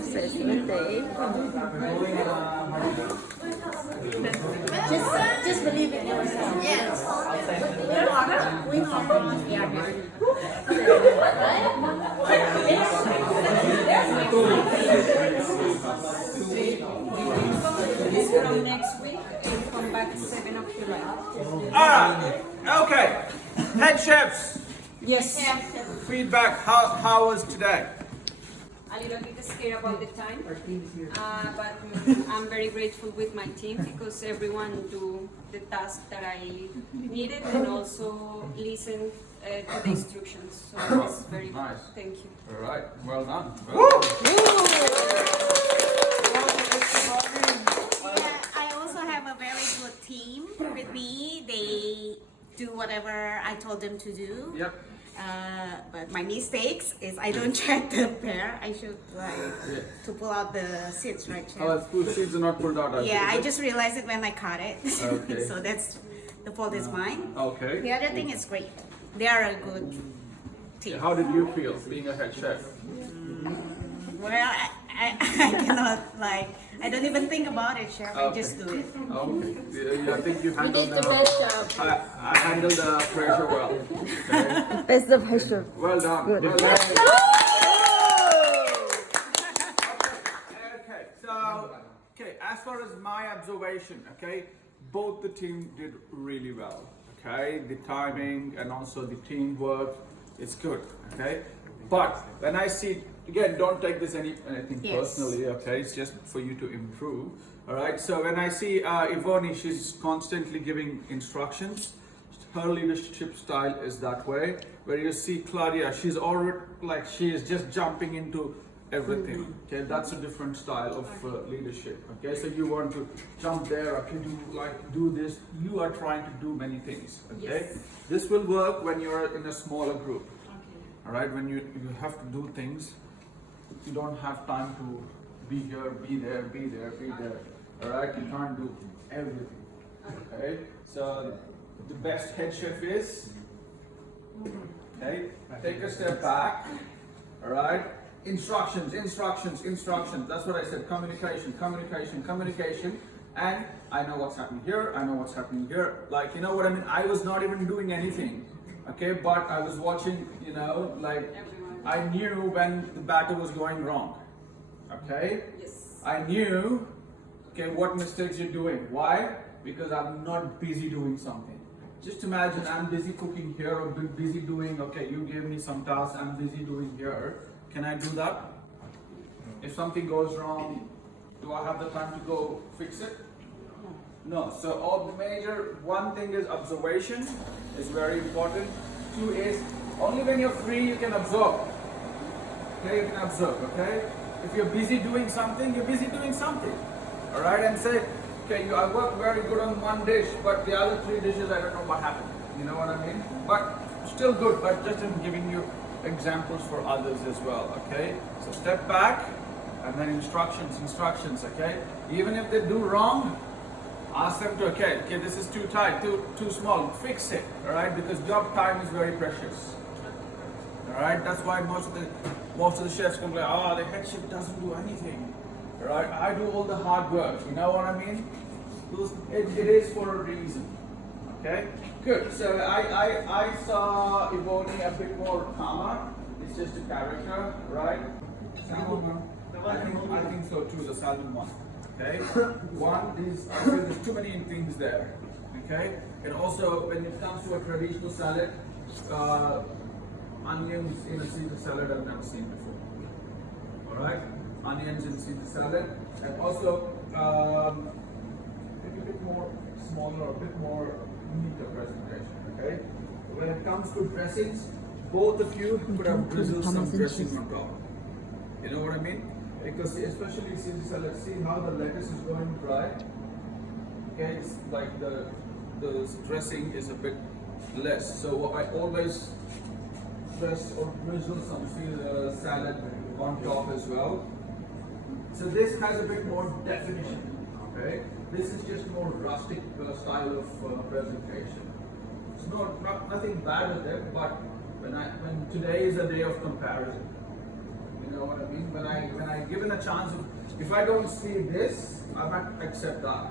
Assessment Day. Just believe in yourself. Yes. We From next week, and come back 7 of July. Okay. Head chefs, Yes. feedback. How was today? A little bit scared about the time, but I'm very grateful with my team because everyone do the task that I needed and also listen to the instructions. So it's very Nice. Thank you. All right. Well done. I also have a very good team with me. They do whatever I told them to do. Yep. But my mistakes is I don't check the pair. I should to pull out the seeds, right, Chef? Oh, school seeds are not pulled out. Yeah, I just realized it when I cut it. Okay. So that's the fault is mine. Okay. The other thing is great. They are a good team. How did you feel being a head chef? Well, I cannot I don't even think about it, Chef. I just do it. Okay. I think you handled The best job. I handled the pressure well. Okay. Best of her chef. Well done. Good. Well done. Okay, so, as far as my observation, both the team did really well, the timing and also the teamwork is good, but when I see, again, don't take this anything Yes. personally, it's just for you to improve, all right, so when I see Ivoni, she's constantly giving instructions. Her leadership style is that way. Where you see Claudia, she's already she is just jumping into everything. Okay, that's a different style of leadership. Okay, so you want to jump there, do this. You are trying to do many things. Okay, Yes. this will work when you're in a smaller group. All right, when you have to do things, you don't have time to be here, be there, be there, be there. All right, you can't do everything. Okay, so the best head chef is, take a step back, all right, instructions, that's what I said, communication, and I know what's happening here, you know what I mean, I was not even doing anything, but I was watching, I knew when the batter was going wrong, Yes. I knew, what mistakes you're doing. Why? Because I'm not busy doing something. Just imagine I'm busy cooking here or busy doing, you gave me some tasks, I'm busy doing here. Can I do that? If something goes wrong, do I have the time to go fix it? No. So one thing is observation is very important. 2 is only when you're free you can observe. You can observe, If you're busy doing something, you're busy doing something. All right, and say, I work very good on one dish, but the other 3 dishes, I don't know what happened. You know what I mean? But still good, but just in giving you examples for others as well, So step back, and then instructions, Even if they do wrong, ask them to, this is too tight, too small, fix it, all right? Because job time is very precious. All right, that's why most of the chefs complain, the head chef doesn't do anything. All right, I do all the hard work. You know what I mean? It is for a reason. Okay, good. So I saw Ivoni a bit more calmer. It's just a character, right? Salmon. I think so too. The salmon one. Okay. One is there's too many things there. Okay, and also when it comes to a traditional salad. Onions in a Caesar salad I've never seen before. Alright? Onions in Caesar salad. And also maybe a bit more smaller, a bit more neater presentation. When it comes to dressings, both of you could have drizzled some dressing on top. You know what I mean? Because especially Caesar salad, see how the lettuce is going dry. It's like the dressing is a bit less. So I always dress or drizzle some salad on top as well. So this has a bit more definition. This is just more rustic style of presentation. It's nothing bad with it, but when today is a day of comparison. You know what I mean? When I given a chance, if I don't see this, I might accept that.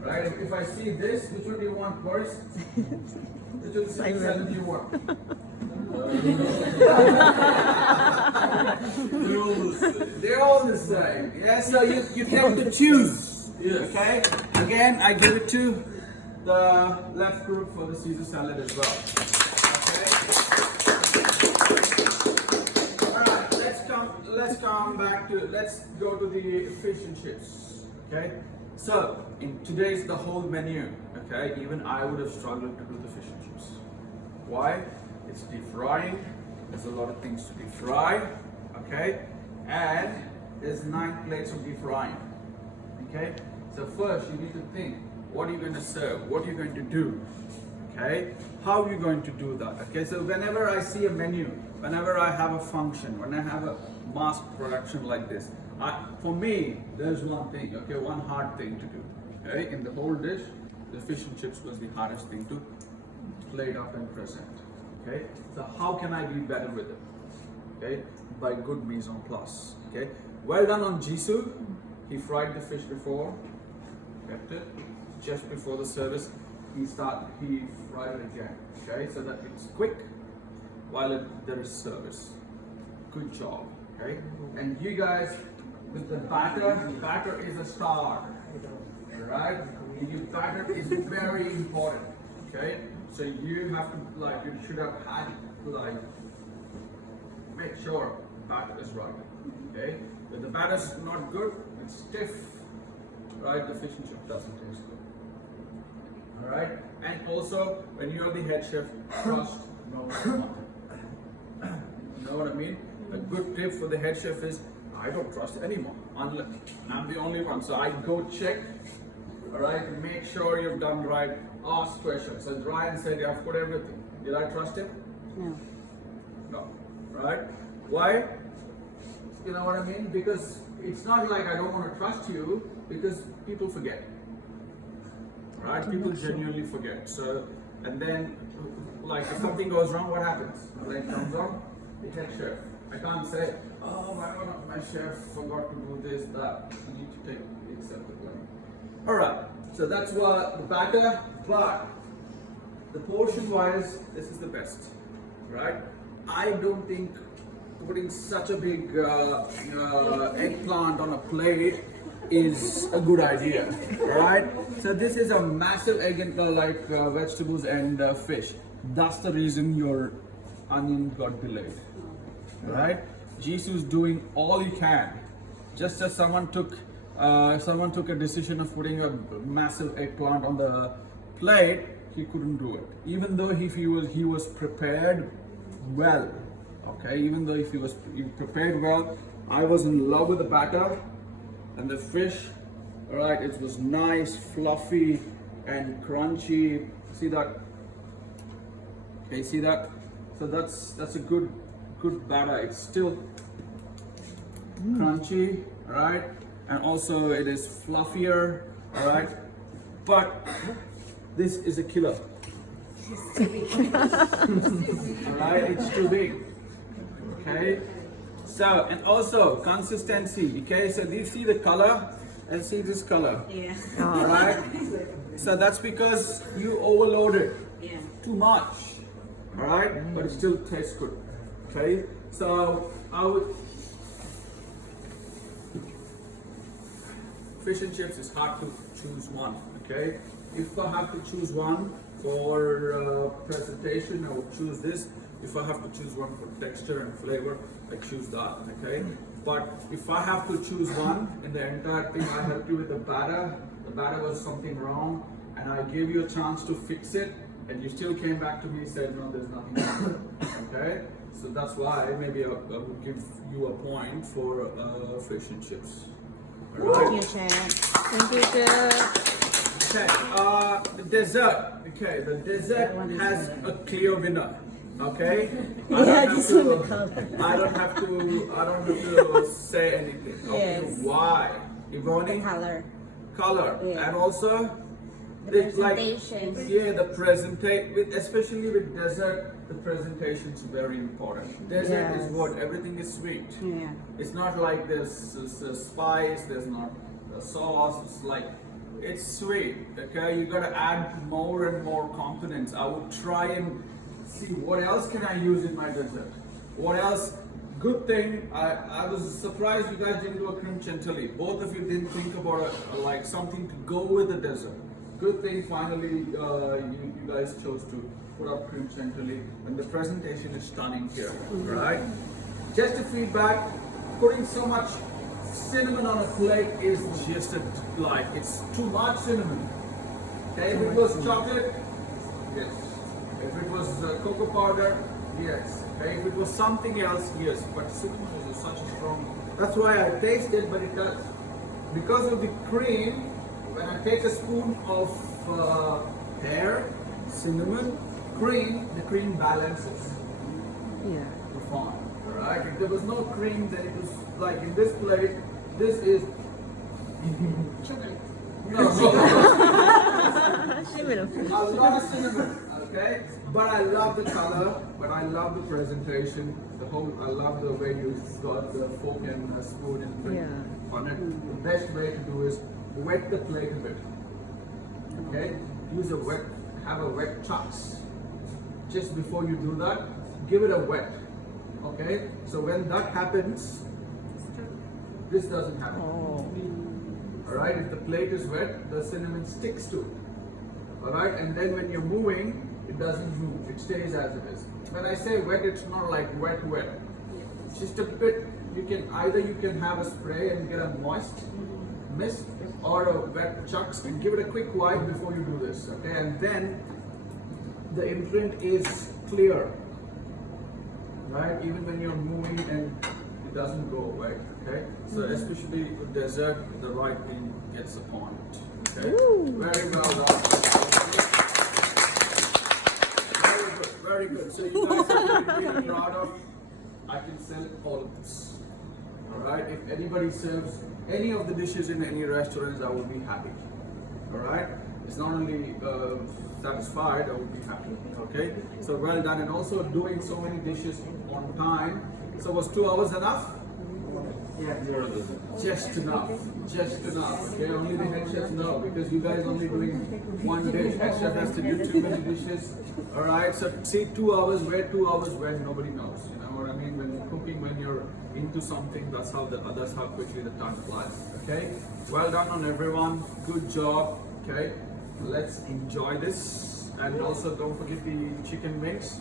Right? If I see this, which one do you want first? Which one do you want? They're all the same. Yeah, so you get to choose. Yes. Okay? Again, I give it to the left group for the Caesar salad as well. Okay? Alright, let's go to the fish and chips. Okay? So, in today's the whole menu, okay, even I would have struggled to do the fish and chips. Why? It's deep frying, there's a lot of things to deep fry, okay, and there's 9 plates of deep frying, okay. So first you need to think, what are you going to serve, what are you going to do, okay, how are you going to do that, okay. So whenever I see a menu, whenever I have a function, when I have a mass production like this, for me, there's one thing, okay, one hard thing to do, okay, in the whole dish, the fish and chips was the hardest thing to plate up and present. Okay, so how can I be better with it? Okay, by good mise en place. Okay, well done on Jisoo. He fried the fish before, kept it just before the service. He fried it again. Okay, so that it's quick while there is service. Good job. Okay, and you guys with the batter is a star. Right, your batter is very important. Okay. So you have to you should have had make sure batter is right. Okay? If the batter is not good, it's stiff, right? The fish and chip doesn't taste good. Alright? And also when you're the head chef, trust no one. You know what I mean? A good tip for the head chef is I don't trust anyone unless I'm the only one. So I go check, alright, make sure you've done right. Ask questions. As Ryan said, you have put everything. Did I trust him? No. No. Right? Why? You know what I mean? Because it's not like I don't want to trust you, because people forget. Right? People genuinely forget. So, and then, like, if something goes wrong, what happens? When it comes on, the head chef. I can't say, oh my chef forgot to do this, that. You need to accept the blame. Alright. So that's what the batter, but the portion wise, this is the best, right? I don't think putting such a big eggplant on a plate is a good idea, right? So this is a massive egg and vegetables and fish. That's the reason your onion got delayed, right? Jisoo's doing all he can. Just as someone took a decision of putting a massive eggplant on the plate, he couldn't do it. Even though he was prepared well, okay. Even though he prepared well, I was in love with the batter and the fish. All right, it was nice, fluffy, and crunchy. See that? Okay, see that? So that's a good batter. It's still crunchy, all right. And also it is fluffier, all right, but this is a killer. All right, it's too big. Okay, so and also consistency. Okay, so do you see the color and see this color? Yeah. All right, so that's because you overloaded too much. All right, but it still tastes good. Okay, so I would. Fish and chips is hard to choose one, okay? If I have to choose one for presentation, I would choose this. If I have to choose one for texture and flavor, I choose that, okay? But if I have to choose one in the entire thing, I helped you with the batter was something wrong, and I gave you a chance to fix it, and you still came back to me and said, no, there's nothing wrong, okay? So that's why maybe I would give you a point for fish and chips. Thank you, Chef. Thank you, Chef. Okay, the dessert. Okay, the dessert has a clear winner. Okay. I don't have to say anything. Okay. Yes. Why? Ivoni? Color. Color. Yeah. And also It's like, presentation. yeah, the presentation, especially with dessert, the presentation is very important. Dessert is Yes. what? Everything is sweet. Yeah. It's not like there's spice, there's not a sauce, it's like, it's sweet, okay? You gotta add more and more components. I would try and see what else can I use in my dessert. What else? Good thing, I was surprised you guys didn't do a cream chantilly. Both of you didn't think about like something to go with the dessert. Good thing finally you guys chose to put up cream chantilly, and the presentation is stunning here, right? Just a feedback, putting so much cinnamon on a plate is just like, it's too much cinnamon. Okay, if it was chocolate, yes. If it was cocoa powder, yes. Okay, if it was something else, yes. But cinnamon is such a strong, that's why I taste it, but it does. Because of the cream, when I take a spoon of cinnamon, cream, the cream balances Yeah. the form. Alright, if there was no cream, then it was like in this plate, this is Chocolate. no, Similar. a lot of cinnamon, okay? But I love the color, but I love the presentation, I love the way you got the fork and spoon and thing Yeah. on it. The best way to do is wet the plate a bit, okay? Have a wet chucks. Just before you do that, give it a wet, okay? So when that happens, this doesn't happen. Oh. Alright, if the plate is wet, the cinnamon sticks to it. Alright, and then when you're moving, it doesn't move, it stays as it is. When I say wet, it's not like wet. Just a bit, you can have a spray and get a moist mist, or a wet chucks and give it a quick wipe before you do this, okay? And then the imprint is clear, right? Even when you're moving and it doesn't go away, okay? So especially with dessert, the right thing gets the point, okay? Very well done. Very good, very good. So you guys are really proud of. I can sell all of this. Alright, if anybody serves any of the dishes in any restaurants, I will be happy. Alright, it's not only satisfied, I will be happy. Okay, so well done, and also doing so many dishes on time. So was 2 hours enough? Just enough, just enough. Okay, only the head chef know, because you guys only doing one dish. Head chef has to do too many dishes. All right, so see, 2 hours where, 2 hours where, nobody knows. You know what I mean? When you're cooking, when you're into something, that's how quickly the time flies. Okay, well done on everyone. Good job. Okay, let's enjoy this, and also don't forget the chicken wings.